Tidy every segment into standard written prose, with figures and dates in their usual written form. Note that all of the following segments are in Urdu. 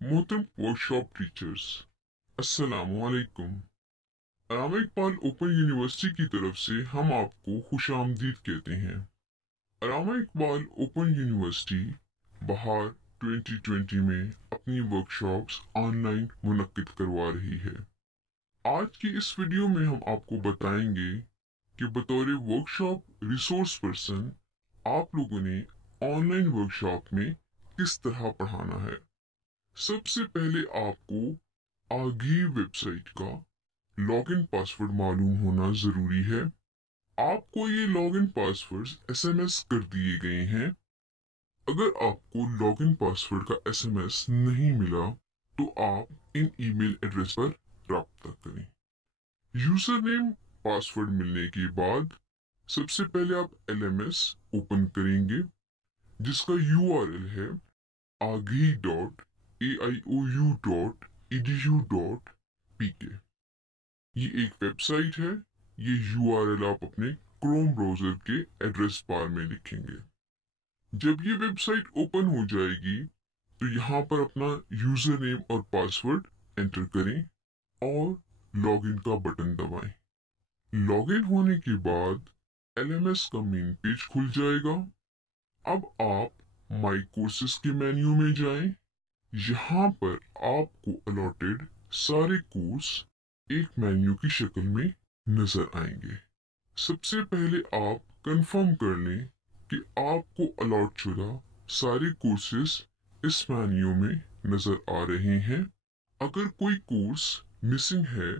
محترم ورکشاپ ٹیچرز، السلام علیکم۔ علامہ اقبال اوپن یونیورسٹی کی طرف سے ہم آپ کو خوش آمدید کہتے ہیں۔ علامہ اقبال اوپن یونیورسٹی بہار 2020 میں اپنی ورکشاپس آن لائن منعقد کروا رہی ہے۔ آج کی اس ویڈیو میں ہم آپ کو بتائیں گے کہ بطور ورکشاپ ریسورس پرسن آپ لوگوں نے آن لائن ورکشاپ میں کس طرح پڑھانا ہے۔ سب سے پہلے آپ کو آگی ویب سائٹ کا لاگ ان پاسورڈ معلوم ہونا ضروری ہے۔ آپ کو یہ لاگ ان پاسورڈ SMS کر دیے گئے ہیں۔ اگر آپ کو لاگ ان پاسورڈ کا SMS نہیں ملا تو آپ ان ای میل ایڈریس پر رابطہ کریں۔ یوزر نیم پاسورڈ ملنے کے بعد سب سے پہلے آپ LMS اوپن کریں گے، جس کا URL ہے aghi.aiou.edu.pk۔ یہ ایک ویب سائٹ ہے۔ یہ URL آپ اپنے کروم براؤزر کے ایڈریس بار میں لکھیں گے۔ جب یہ ویب سائٹ اوپن ہو جائے گی تو یہاں پر اپنا یوزر نیم اور پاسورڈ انٹر کریں اور لاگ ان کا بٹن دبائیں۔ لاگ ان ہونے کے بعد LMS کا مین پیج کھل جائے گا۔ اب آپ مائی کورسز کے مینیو میں جائیں۔ یہاں پر آپ کو الاٹڈ سارے کورس ایک مینیو کی شکل میں نظر آئیں گے۔ سب سے پہلے آپ کنفرم کر لیں کہ آپ کو الاٹ شدہ سارے کورسز اس مینیو میں نظر آ رہے ہیں۔ اگر کوئی کورس مسنگ ہے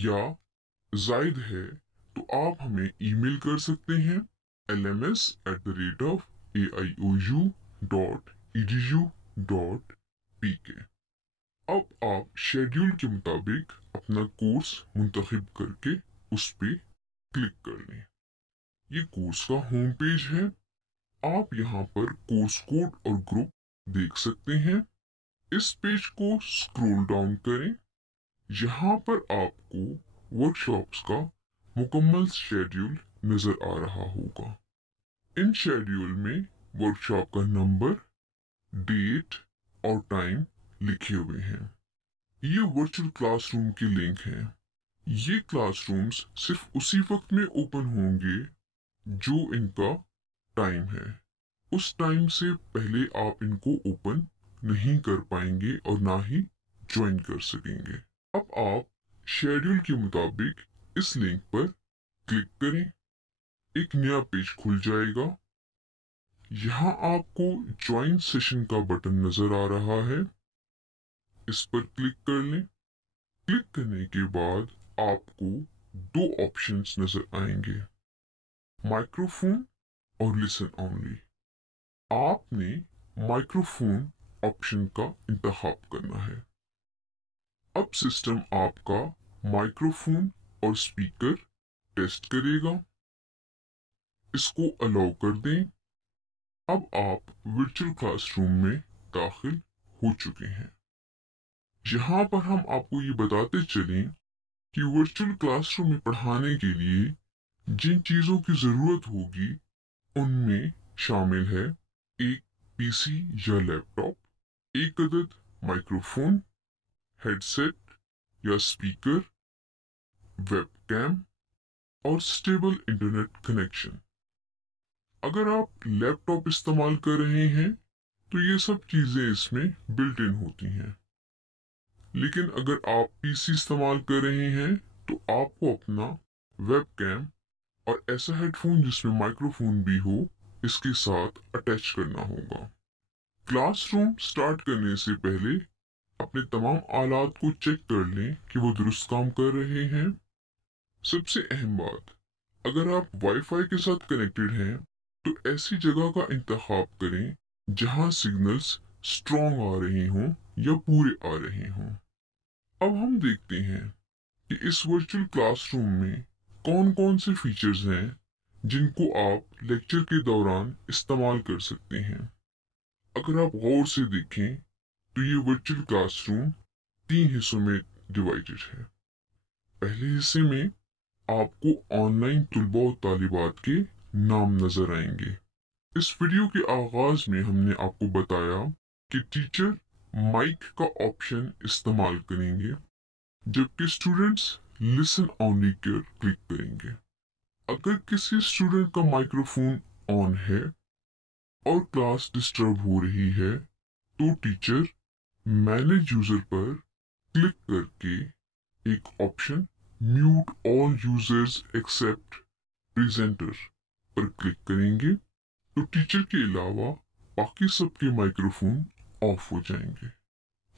یا زائد ہے تو آپ ہمیں ای میل کر سکتے ہیں lms@aiou.edu.pk۔ اب آپ شیڈیول کے مطابق اپنا کورس منتخب کر کے اس پہ کلک کر لیں۔ یہ کورس کا ہوم پیج ہے۔ آپ یہاں پر کورس کوڈ اور گروپ دیکھ سکتے ہیں۔ اس پیج کو سکرول ڈاؤن کریں۔ یہاں پر آپ کو ورکشاپس کا مکمل شیڈیول نظر آ رہا ہوگا۔ ان شیڈیول میں ورکشاپ کا نمبر، ڈیٹ اور ٹائم لکھے ہوئے ہیں۔ یہ ورچوئل کلاس روم کے لنک ہیں۔ یہ کلاس رومز صرف اسی وقت میں اوپن ہوں گے جو ان کا ٹائم ہے۔ اس ٹائم سے پہلے آپ ان کو اوپن نہیں کر پائیں گے اور نہ ہی جوائن کر سکیں گے۔ اب آپ شیڈیول کے مطابق اس لنک پر کلک کریں۔ ایک نیا پیج کھل جائے گا۔ یہاں آپ کو جوائن سیشن کا بٹن نظر آ رہا ہے۔ اس پر کلک کر لیں۔ کلک کرنے کے بعد آپ کو دو آپشنز نظر آئیں گے، مائکرو فون اور لسن اونلی۔ آپ نے مائکرو فون آپشن کا انتخاب کرنا ہے۔ اب سسٹم آپ کا مائکرو فون اور اسپیکر ٹیسٹ کرے گا۔ اس کو الاؤ کر دیں۔ اب آپ ورچوئل کلاس روم میں داخل ہو چکے ہیں۔ یہاں پر ہم آپ کو یہ بتاتے چلیں کہ ورچوئل کلاس روم میں پڑھانے کے لیے جن چیزوں کی ضرورت ہوگی ان میں شامل ہے ایک PC یا لیپ ٹاپ، ایک عدد مائکرو فون، ہیڈ سیٹ یا اسپیکر، ویب کیم اور اسٹیبل انٹرنیٹ کنیکشن۔ اگر آپ لیپ ٹاپ استعمال کر رہے ہیں تو یہ سب چیزیں اس میں بلٹ ان ہوتی ہیں، لیکن اگر آپ PC استعمال کر رہے ہیں تو آپ کو اپنا ویب کیم اور ایسا ہیڈ فون جس میں مائکرو فون بھی ہو اس کے ساتھ اٹیچ کرنا ہوگا۔ کلاس روم سٹارٹ کرنے سے پہلے اپنے تمام آلات کو چیک کر لیں کہ وہ درست کام کر رہے ہیں۔ سب سے اہم بات، اگر آپ وائی فائی کے ساتھ کنیکٹڈ ہیں تو ایسی جگہ کا انتخاب کریں جہاں سگنلز اسٹرانگ آ رہے ہوں یا پورے آ رہے ہوں۔ اب ہم دیکھتے ہیں کہ اس ورچوئل کلاس روم میں کون کون سے فیچرز ہیں جن کو آپ لیکچر کے دوران استعمال کر سکتے ہیں۔ اگر آپ غور سے دیکھیں تو یہ ورچوئل کلاس روم 3 حصوں میں ڈیوائیڈڈ ہے۔ پہلے حصے میں آپ کو آن لائن طلباء و طالبات کے نام نظر آئیں گے۔ اس ویڈیو کے آغاز میں ہم نے آپ کو بتایا کہ ٹیچر مائک کا آپشن استعمال کریں گے، جبکہ اسٹوڈنٹس لسن اونلی پر کلک کریں گے۔ اگر کسی اسٹوڈنٹ کا مائکرو فون آن ہے اور کلاس ڈسٹرب ہو رہی ہے تو ٹیچر مینیج یوزر پر کلک کر کے ایک آپشن میوٹ آل یوزرز ایکسیپٹ پریزنٹر پر کلک کریں گے تو ٹیچر کے علاوہ باقی سب کے مائکرو فون آف ہو جائیں گے۔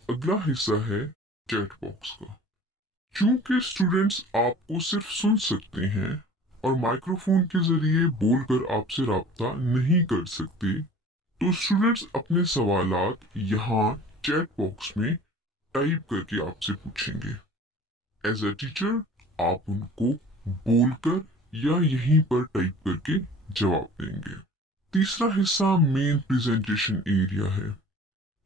اگلا حصہ ہے چیٹ باکس کا۔ چونکہ اسٹوڈنٹس آپ کو صرف سن سکتے ہیں اور مائکرو فون کے ذریعے بول کر آپ سے رابطہ نہیں کر سکتے، تو اسٹوڈنٹس اپنے سوالات یہاں چیٹ باکس میں ٹائپ کر کے آپ سے پوچھیں گے۔ ایز اے ٹیچر آپ ان کو بول کر یا یہیں پر ٹائپ کر کے جواب دیں گے۔ تیسرا حصہ مین پریزنٹیشن ایریا ہے۔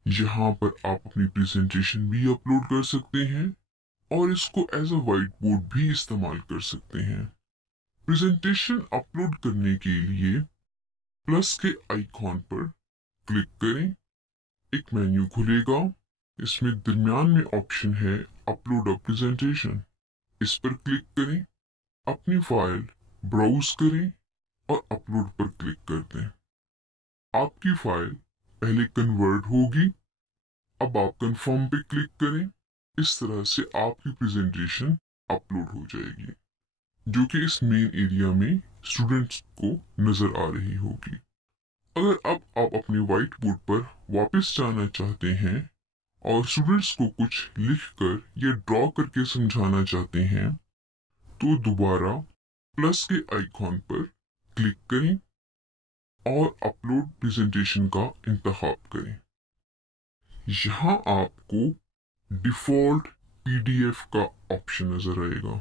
یہاں پر آپ اپنی پریزنٹیشن بھی اپلوڈ کر سکتے ہیں اور اس کو ایز اے وائٹ بورڈ بھی استعمال کر سکتے ہیں۔ پریزنٹیشن اپلوڈ کرنے کے لیے پلس کے آئیکن پر کلک کریں، ایک مینیو کھلے گا، اس میں درمیان میں آپشن ہے اپلوڈ اے پریزنٹیشن، اس پر کلک کریں، اپنی فائل براؤز کریں اور اپلوڈ پر کلک کر دیں۔ آپ کی فائل پہلے کنورٹ ہوگی، اب آپ کنفرم پہ کلک کریں، اس طرح سے آپ کی پریزنٹیشن اپلوڈ ہو جائے گی، جو کہ اس مین ایریا میں اسٹوڈنٹس کو نظر آ رہی ہوگی۔ اگر اب آپ اپنے وائٹ بورڈ پر واپس جانا چاہتے ہیں اور اسٹوڈنٹس کو کچھ لکھ کر یا ڈرا کر کے سمجھانا چاہتے ہیں تو دوبارہ پلس کے آئیکن پر کلک کریں اور اپلوڈ پریزنٹیشن کا انتخاب کریں۔ یہاں آپ کو ڈیفالٹ PDF کا آپشن نظر آئے گا،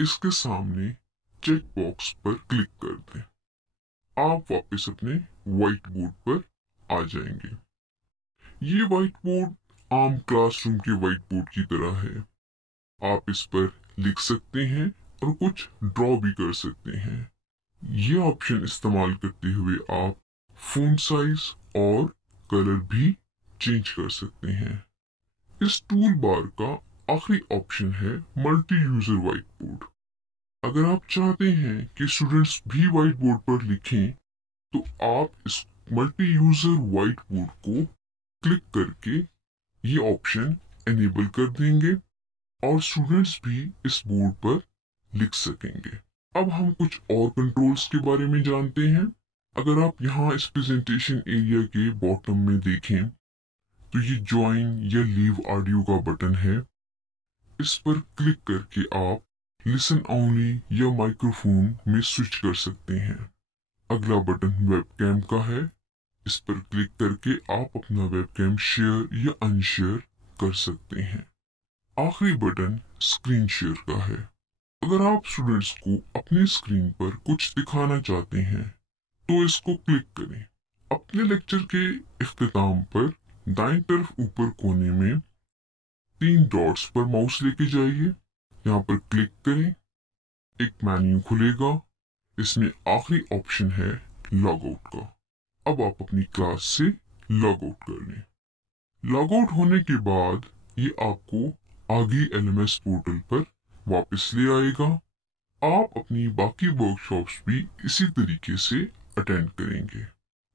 اس کے سامنے چیک باکس پر کلک کر دیں، آپ واپس اپنے وائٹ بورڈ پر آ جائیں گے۔ یہ وائٹ بورڈ عام کلاس روم کے وائٹ بورڈ کی طرح ہے، آپ اس پر لکھ سکتے ہیں اور کچھ ڈرا بھی کر سکتے ہیں۔ یہ آپشن استعمال کرتے ہوئے آپ فونٹ سائز اور کلر بھی چینج کر سکتے ہیں۔ اس ٹول بار کا آخری آپشن ہے ملٹی یوزر وائٹ بورڈ۔ اگر آپ چاہتے ہیں کہ اسٹوڈنٹس بھی وائٹ بورڈ پر لکھیں تو آپ اس ملٹی یوزر وائٹ بورڈ کو کلک کر کے یہ آپشن انیبل کر دیں گے اور اسٹوڈنٹس بھی اس بورڈ پر لکھ سکیں گے۔ اب ہم کچھ اور کنٹرولز کے بارے میں جانتے ہیں۔ اگر آپ یہاں اس پریزنٹیشن ایریا کے باٹم میں دیکھیں تو یہ جوائن یا لیو آڈیو کا بٹن ہے، اس پر کلک کر کے آپ لسن اونلی یا مائکرو فون میں سوئچ کر سکتے ہیں۔ اگلا بٹن ویب کیم کا ہے، اس پر کلک کر کے آپ اپنا ویب کیم شیئر یا ان شیئر کر سکتے ہیں۔ آخری بٹن اسکرین شیئر کا ہے۔ اگر آپ اسٹوڈنٹس کو اپنی اسکرین پر کچھ دکھانا چاہتے ہیں تو اس کو کلک کریں۔ اپنے لیکچر کے اختتام پر دائیں طرف اوپر کونے میں 3 ڈاٹس پر ماؤس لے کے جائیے، یہاں پر کلک کریں، ایک مینیو کھلے گا، اس میں آخری آپشن ہے لاگ آؤٹ کا۔ اب آپ اپنی کلاس سے لاگ آؤٹ کر لیں۔ لاگ آؤٹ ہونے کے بعد یہ آپ کو آگے LMS پورٹل پر واپس لے آئے گا۔ آپ اپنی باقی ورکشاپس بھی اسی طریقے سے اٹینڈ کریں گے۔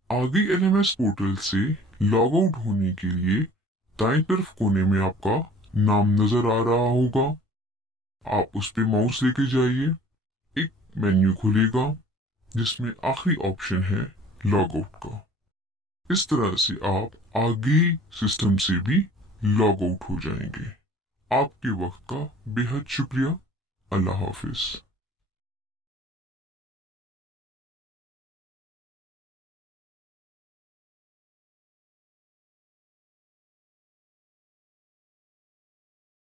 آگے LMS پورٹل سے لاگ آؤٹ ہونے کے لیے دائیں طرف کونے میں آپ کا نام نظر آ رہا ہوگا، آپ اس پہ ماؤس لے کے جائیے، ایک مینیو کھلے گا جس میں آخری آپشن ہے لاگ آؤٹ کا۔ اس طرح سے آپ آگے سسٹم سے بھی لاگ آؤٹ ہو جائیں گے۔ آپ کے وقت کا بے حد شکریہ۔ اللہ حافظ۔